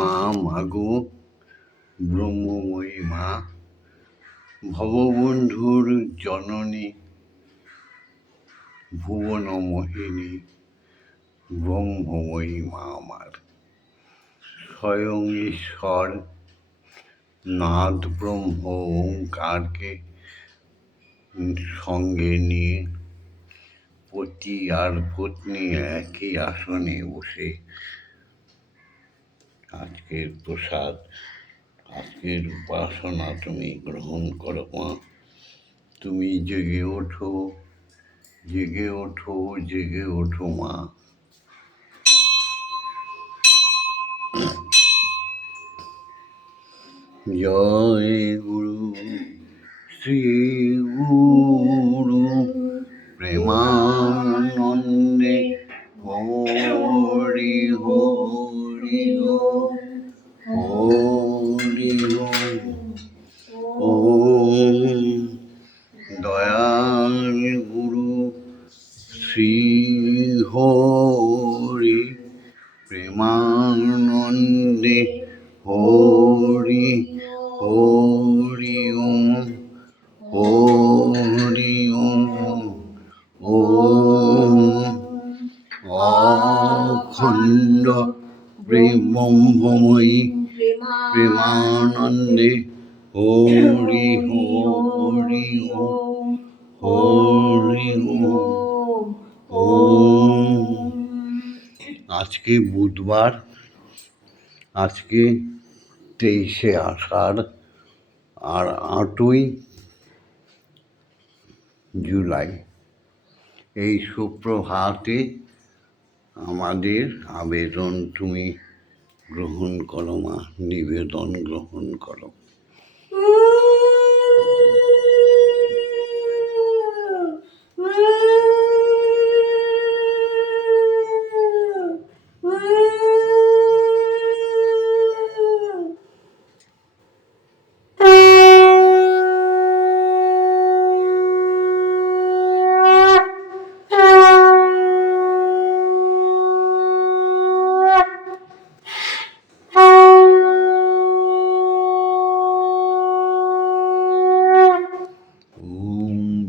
মা মাগো ব্রহ্মময়ী মা, ভববন্ধুর জননী, ভুবন মোহিনী, ব্রহ্মময়ী মা আমার। স্বয়ং ঈশ্বর নাদ ব্রহ্ম ওঙ্কারকে সঙ্গে নিয়ে পতি আর পত্নী একই আসনে বসে আজকের প্রসাদ, আজকের উপাসনা তুমি গ্রহণ করো মা। তুমি জেগে ওঠো, জেগে ওঠো, জেগে ওঠো মা। জয় গুরু শ্রী গুরু প্রেমানন্দে হরি হরি হরি ওম। দয়াল গুরু শ্রী হরি প্রেমানন্দে হরি হরি ওম হরি ওম ওম। অখণ্ড ব্রহ্মময়ী প্রেমানন্দে হরি হরি ওম হরি ওম ওম। আজকে বুধবার, আজকে 23শে আষাঢ় আর 8ই জুলাই। এই সুপ্রভাতে আমাদের আবেদন তুমি গ্রহণ করো মা, নিবেদন গ্রহণ করো।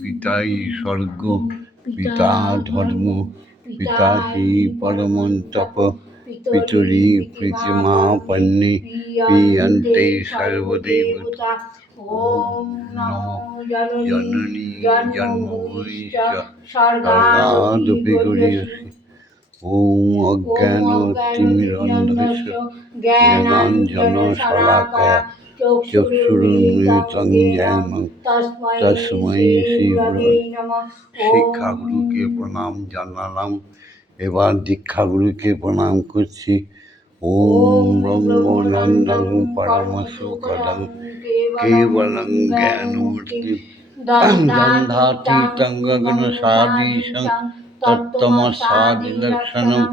পিতাই স্বর্গ, পিতা ধর্ম, পিতা হি পরমন্তপ, পিতুরি প্রীতিমা পন্নে পিয়ন্তে সর্বদেবতা। ওম নমো জননী জন্মভূমি স্বর্গাদপি গরীয়সী। ওম অজ্ঞানতিমিরন্ধস্য জ্ঞানাঞ্জন শলাকয়া চক্ষুরুন্মিলিतं येन তস্मै শ্রী গুরু। শিক্ষাগুরুকে প্রণাম জানালাম, এবার দীক্ষাগুরুকে প্রণাম করছি। ওম ব্রহ্মানন্দং পরমসুখদং কেবলং জ্ঞানমূর্তিম দ্বন্দ্বাতীতং গগনসদৃশং তত্ত্বমস্যাদিলক্ষণম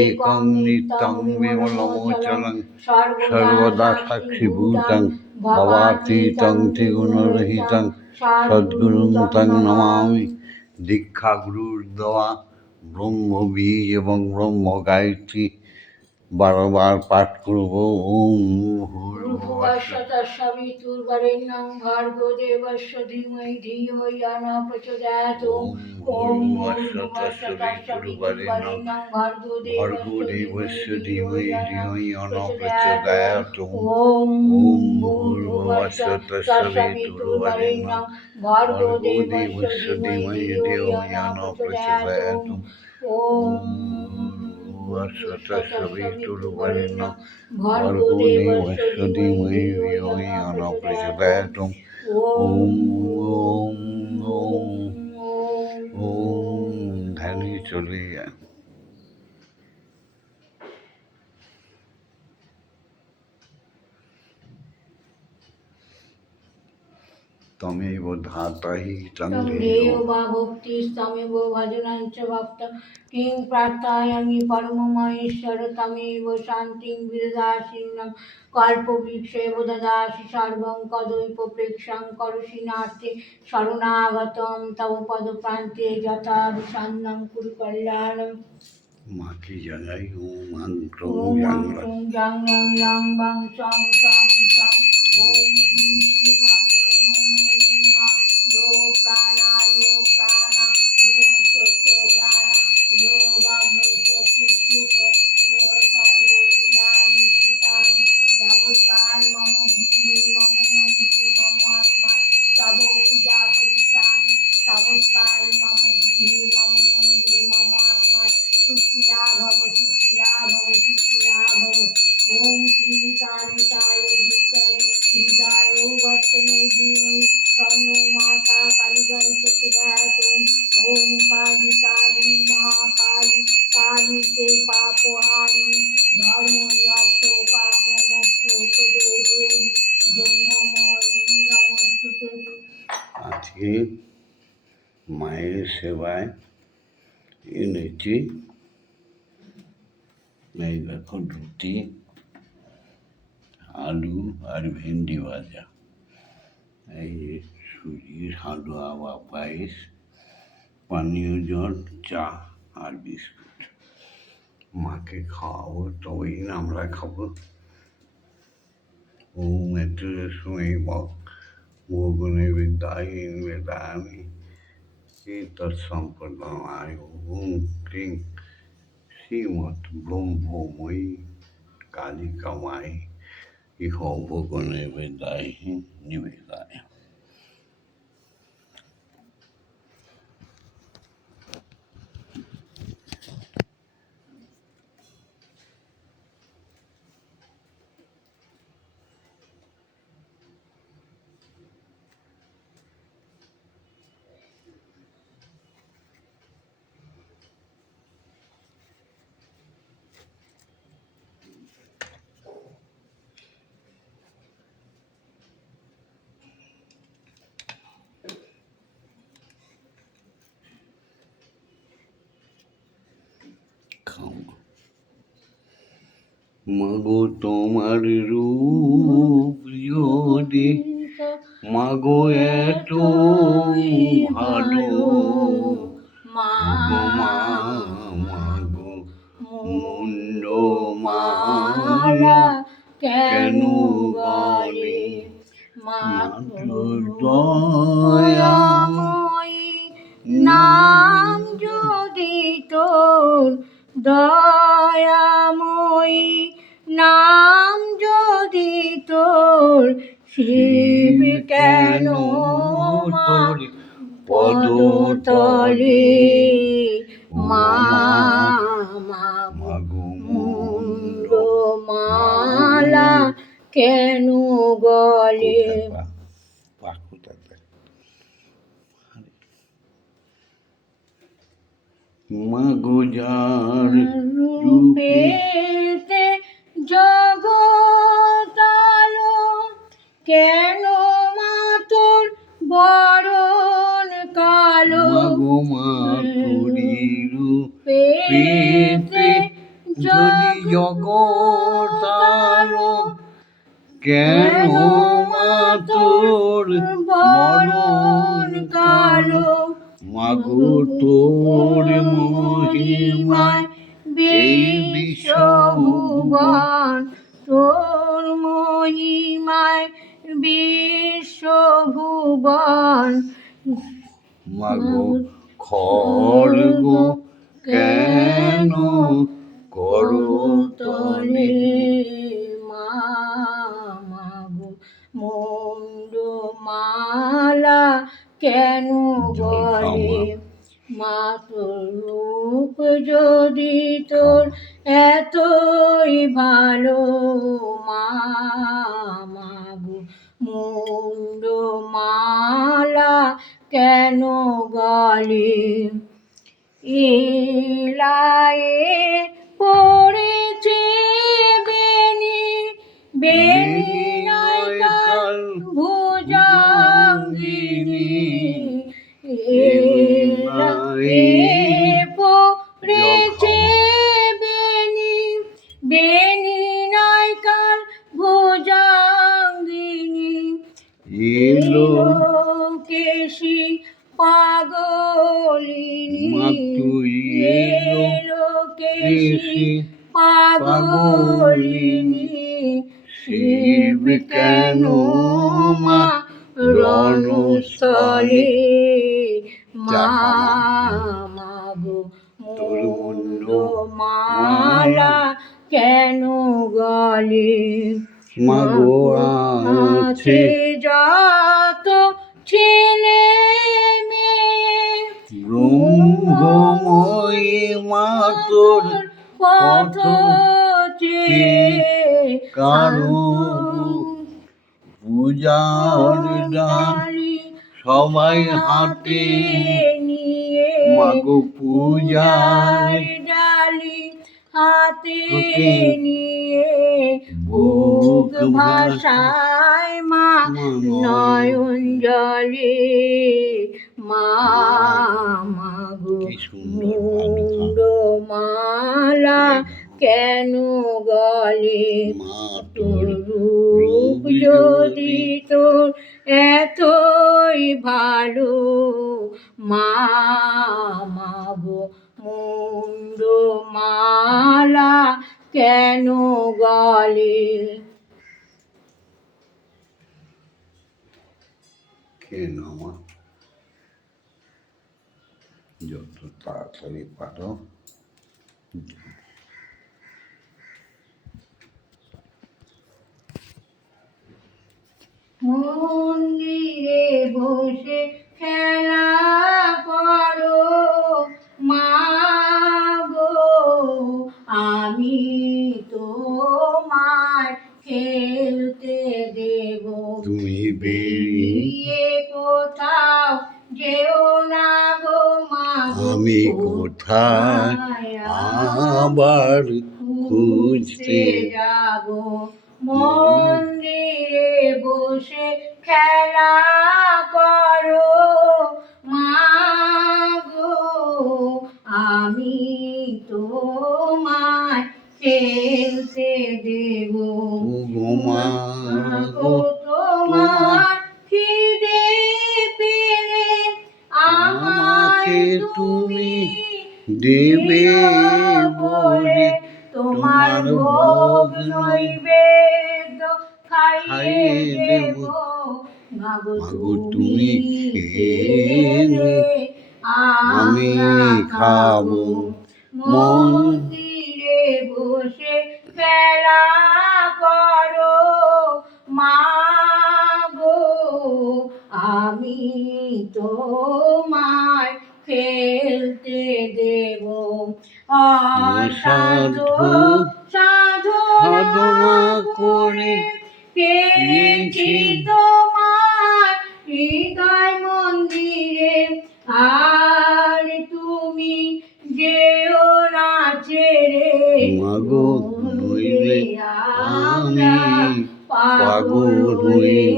একং নিত্যং বিমলমোচলং সর্বদা সাক্ষীভূতং ভবাতীতং ত্রিগুণরহিতং সদ্গুরুং তং নমামি। দীক্ষাগুরুর দেওয়া ব্রহ্মবীজ এবং ব্রহ্ম গায়ত্রী 12 বার পাঠ করব। ওম ভূর্ভুবস্সুতস্সবিতুর্বরেণ্যং ভর্গো দেবস্য ধীমহি ধিয়ো ইয়ো নঃ প্রচোদয়াৎ। ওম ভূর্ভুবস্সুতস্সবিতুর্বরেণ্যং ভর্গো দেবস্য ধীমহি ধিয়ো ইয়ো নঃ প্রচোদয়াৎ। ওম ভূর্ভুবস্সুতস্সবিতুর্বরেণ্যং ভর্গো দেবস্য ধীমহি ধিয়ো ইয়ো নঃ প্রচোদয়াৎ। ওম ভূর্ভুবস্সুতস্সবিতুর্বরেণ্যং ভর্গো দেবস্য ধীমহি ধিয়ো ইয়ো নঃ প্রচোদয়াৎ। ওম ওম ওম ওম। ধ্যানে চলে যায়। তমেব ধাতাহি তং ধেয়ো বা ভক্তিস্তমেব ভজনঞ্চ ভক্ত কিং প্রার্থয়ামি পরমমহেশ্বর তমেব শান্তিং বিদধাসিন্যং কল্পবৃক্ষেব দদাসি সর্বং কদৈকপ্রেক্ষং করোষি নার্তে শরণাগতং তব পদপ্রান্তে যথা বিসন্নং কুরু কল্যাণং। মাকে জানাই ওম আং ক্রং ওম জাং আং লাং। ক্রং জাং লাং লাং বাং চং চং চং। ওম ক্রিং শ্রীমা ব্রহ্মণি মা ইয়ো প্রাণা ইয়ো সত্য গানা ইয়ো বাগ্মৈত পুষ্পুক ইয়ো সর্বৈনানি চিতান দেবস্থান মম গৃহে মম মন্দিরে মম আত্মা তব পূজা করিষ্যামি তবস্থান মম গৃহে মম মন্দিরে মম আত্মা সুস্থিরা ভব সুস্থিরা ভব সুস্থিরা ভব। ওম ক্রিং কালিকায় বিদ্যায় হৃদয় বস্তমে ধীমহি তন্নো মাতা কালীবাই প্রচোদয়াৎ। ওম কালী কালী মহাকালী কালীতে পাপহারিণী ধর্মই অর্থ কাম মোক্ষ প্রদে দেবী ব্রহ্মময়ী নমস্তুতে। আজকে মায়ের সেবায় এনেছি এই দেখো রুটি, আলু আর ভেন্ডি ভাজা, এই যে সুজির হালুয়া বা পায়েস, পানীয় জল, চা আর বিস্কুট। মাকে খাওয়াবো তবেই না আমরা খাবো। ওম এতস্মৈ মোহগুণে বিদ্যাহীন বেদামি তৎসম্পদায়। ওম ক্রিং শ্রীমৎ ব্রহ্মময়ী কালিকামাই ইহ ভোগনে বেদাহি নিবেদায়। মাগো তোমার রূপ যদি মাগো এত ভালো, মাগো মাগো মুন্ড মালা কেন গলে, মাতৃ দয়াময়ী নাম যদি তোর, দয়াময়ী নাম যদি তোর, শিব কেন তোর পদতলে, মা মাগো মুন্ড মালা কেন গলে। মাগো যার রূপেতে জগতালো, কেন মা তোর বরণ কালো, মাগো মা তোরি রূপেতে যদি জগতালো, কেন মা তোর বরণ কালো, মাগো তোর মহিমায় বিশ্বভুবন, তোর মহিমায় বিশ্বভুবন, মাগো খড়গ কেন করতলে, মা মাগো মুন্ড মালা কেন গলে, মা তোর রূপ যদি তোর এতই ভালো, মা মাগো মুন্ড মালা কেন গলে। এলায়ে পড়েছে বেনি, বেনি নাই কাল ভুজঙ্গিনী, এলায়ে পড়েছে বেনি, বেনি নাই কাল ভুজঙ্গিনী, এলো কেশি পাগলিনী, এলো শিব কেন মা রণস্থলে মা চাপা মাগো তোর মুন্ড মালা কেন গলে মাগো আছে যত ছেলে মেয়ে ব্রহ্মময়ী মা তোর পথ কারো পূজার ডাল সবাই হাতে নিয়ে মাগো পূজার ডালি হাতে হাতে নিয়ে বুক ভাষায় মা নয়ন জলে মা মাগো কি সুন্দর মুন্ড মালা কেন গলে মা তোর তোর রূপ যদি তোর এতই ভালো মা মাগো মুন্ড মালা কেন গলে কেন মা যত তাড়াতাড়ি পারো মন্দিরে বসে খেলা করো মা গো আমি তোমায় খেলতে দেব তুমি বেরিয়ে বেরিয়ে কোথাও যেও না গো মা গো আমি কোথায় আবার খুঁজতে যাব মন্দিরে বসে খেলা করো মা গো আমি তোমায় খেলতে দেব গো মা গো তোমার খিদে পেলে আমাকে তুমি দেবে বলে তোমার ভোগ নৈবেদ্য খাইয়ে দেব মাগো তুমি খেলে আমি খাবো মন্দিরে বসে খেলা করো মা গো আমি তোমায় খেলতে দেব অসাধু সাধনা করে পেয়েছি তোমার হৃদয় মন্দিরে আর তুমি যেও না ছেড়ে মাগো নইলে আমি পাগল হয়ে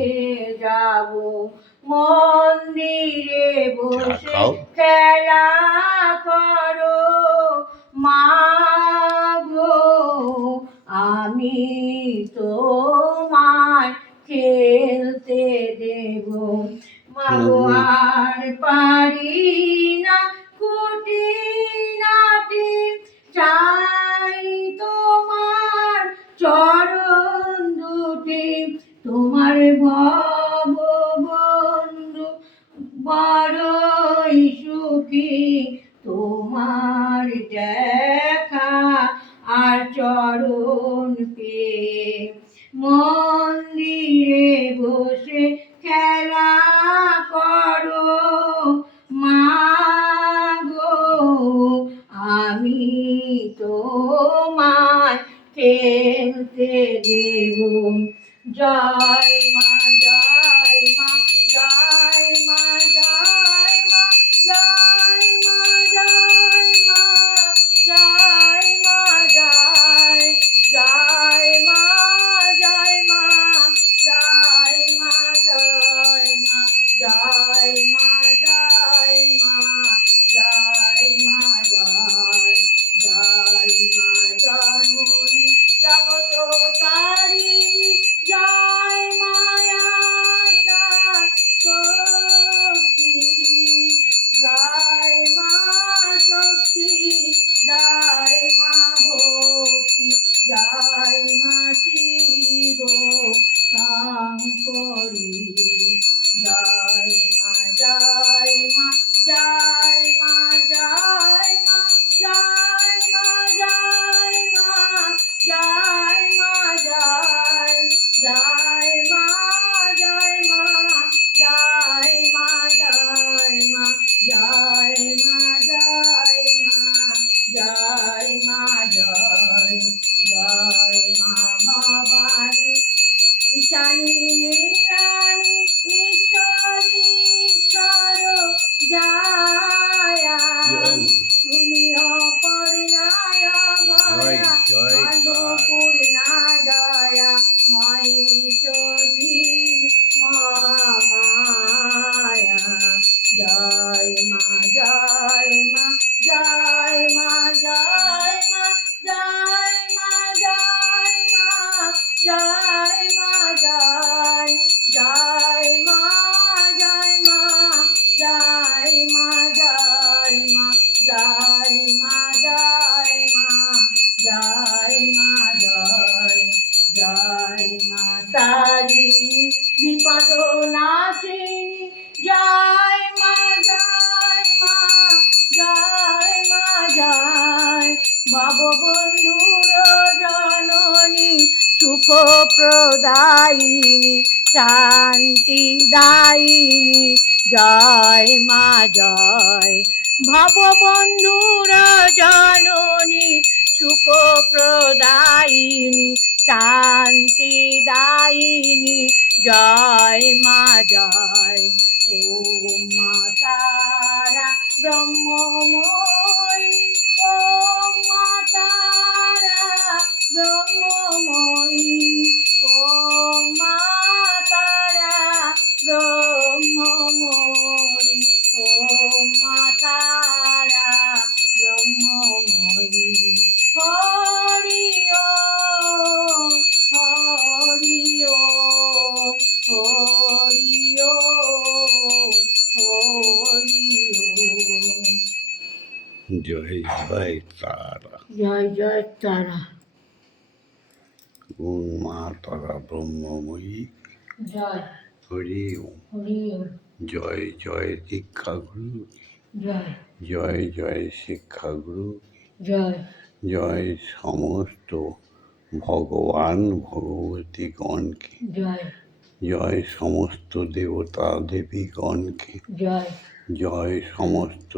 যাব মন্দিরে বসে খাও। খেলা করো মা গো আমি তোমায় খেলতে দেব মাগো আর পারি না খুঁটি নাটি চাই তোমার চরণ দুটি তোমার ভব বন্ধু বড়ই সুখী তোমার দেখা আর চরণ পেয়ে মন্দিরে বসে খেলা করো মা গো আমি তোমায় খেলতে দেব জয় মা জয় মা জয় মা জয় মা জয় মা জয় মা জয় মা জয় জয় মা জয় মা জয় মা জয় মা জয় মা জয় মা জয় মা জয় জয় মা জননী জগত তারিণী জয় মা মাহেশ্বরী মহামায়া জয় মা জয় মা জয় মা জয় মা জয় মা জয় মা জয় মা জয় জয় মা জয় মা জয় মা জয় মা জয় মা জয় মা জয় মা জয় জয় মা তারিণী বিপদ নাশিনী জয় মা জয় মা জয় মা জয় ভববন্ধুর জননী সুখ প্রদায়িনী শান্তিদায়িনী জয় মা জয় ভববন্ধুর জননী সুখ প্রদায়িনী শান্তিদায়িনী জয় মা জয় ওম মা তারা ব্রহ্মময়ী ওম মা তারা ব্রহ্মময়ী ওম মা তারা ব্রহ্মময়ী ওম মা তারা ব্রহ্মময়ী হরি ওম হরি ওম হরি ওম হরি ওম জয় জয় তারা জয় জয় তারা ওম মা তারা ব্রহ্মময়ী জয় হরি ওম হরি ওম জয় জয় শিক্ষাগুরু জয় জয় জয় শিক্ষাগুরু জয় জয় সমস্ত ভগবান ভগবতীগণকে জয় জয় সমস্ত দেবতা দেবীগণকে জয় জয় সমস্ত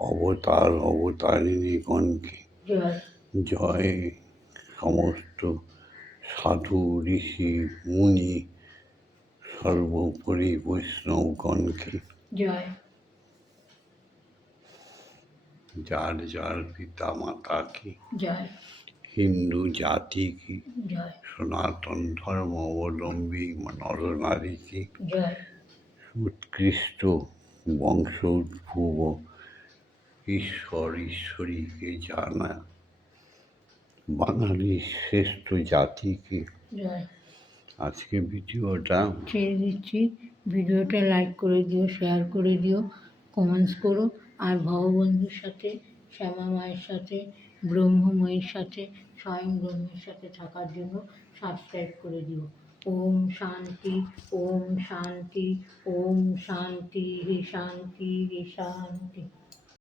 অবতার অবতারিণীগণকে জয় জয় সমস্ত সাধু ঋষি মুনি সর্বোপরি বৈষ্ণবগণকে জয় যার যার পিতা মাতাকে জয় হিন্দু জাতিকে জয় সনাতন ধর্ম অবলম্বী নরনারীকে জয় উৎকৃষ্ট বংশ উদ্ভব ঈশ্বর ঈশ্বরীকে জানা বাঙালির শ্রেষ্ঠ জাতিকে জয় আজকে ভিডিওটা ছেড়ে দিচ্ছি ভিডিওটা লাইক করে দিও শেয়ার করে দিও কমেন্টস করো আর ভগবন্ধুর সাথে শ্যামা মায়ের সাথে ব্রহ্মময়ীর সাথে স্বয়ং ব্রহ্মের সাথে থাকার জন্য সাবস্ক্রাইব করে দিও ওম শান্তি ওম শান্তি ওম শান্তি শান্তি শান্তি